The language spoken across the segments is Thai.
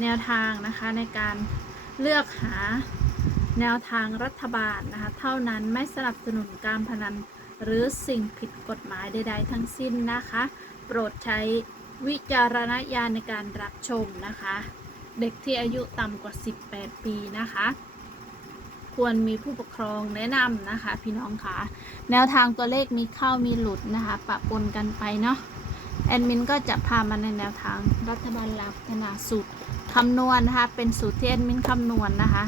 แนวทางนะคะในการเลือกหาแนวทางรัฐบาลนะคะ เท่านั้นไม่สนับสนุนการพนันหรือสิ่งผิดกฎหมายใด ๆ ทั้งสิ้นนะคะ โปรดใช้วิจารณญาณในการรับชมนะคะ เด็กที่อายุต่ำกว่า 18 ปีนะคะ ควรมีผู้ปกครองแนะนำนะคะ พี่น้องคะแนวทางตัวเลขมีเข้ามีหลุดนะคะ ปะปนกันไปเนาะ แอดมินก็จะพามาในแนวทางรัฐบาลลาวพัฒนาสูตรคำนวณนะคะเป็นสูตรที่แอดมินคำนวณนะคะ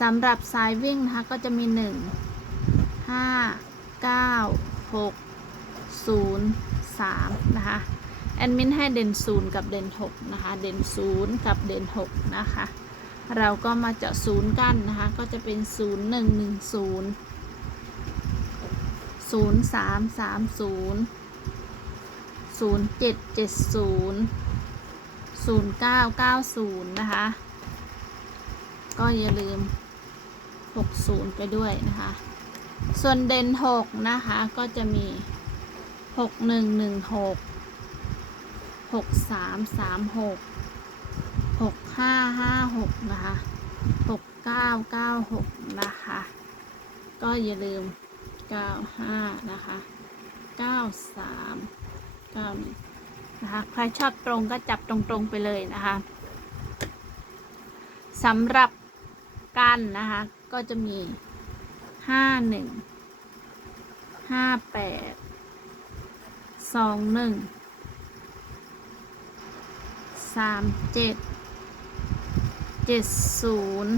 สำหรับสายวิ่งนะคะก็จะมี 1 5 9 6 0 3นะคะแอดมินให้เด่น0 กับเด่น6นะคะเด่น 0 กับเด่น6นะคะเราก็มาเจาะศูนย์กันนะคะ ก็จะเป็น 0 1 1 0 0 3 3 0 0 7 7 0 0 9 9 0นะคะ ก็อย่าลืม60ไปด้วยนะคะ ส่วนเด่น6นะคะก็จะมี6 1 1 6 6 3 3 6 6 5 5 6นะคะ6 9 9 6นะคะ ก็อย่าลืม95นะคะ93 91 นะคะใครชอบตรงก็จับตรงๆไปเลยนะคะสำหรับกันนะคะ ก็จะมี51 58 21 37เจ็ดศูนย์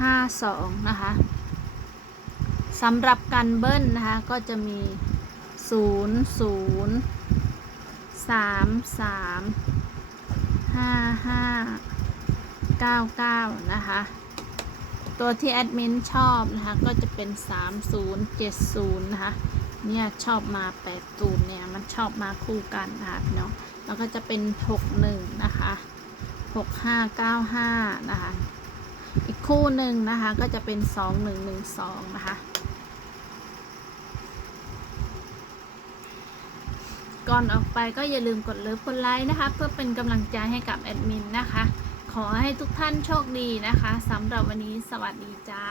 ห้าสองนะคะสำหรับกันเบิ้ลนะคะก็จะมีศูนย์ศูนย์สามสามห้าห้าเก้าเก้านะคะ ตัวที่แอดมินชอบนะคะ ก็จะเป็น3070นะคะเนี่ยชอบมา8ตูนเนี่ยมันชอบมาคู่กันนะคะพี่น้องแล้วก็จะเป็น61นะคะ6595นะคะ อีกคู่หนึ่งนะคะ ก็จะเป็นสองหนึ่งหนึ่งสองนะคะ ก่อนออกไปก็อย่าลืมกดเลิฟกดไลค์นะคะ เพื่อเป็นกำลังใจให้กับแอดมินนะคะ ขอให้ทุกท่านโชคดีนะคะสำหรับวันนี้สวัสดีจ้า